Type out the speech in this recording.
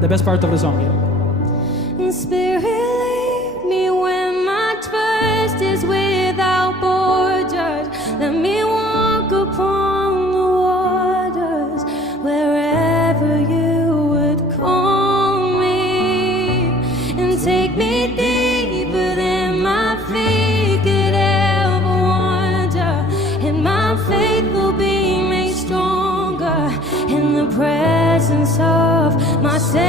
the best part of the song. Spirit, lead me when my trust is without borders. Let me walk upon the waters wherever you would call me, and take me deeper than my feet could ever wander, and my faith will be made stronger in the presence of my Savior.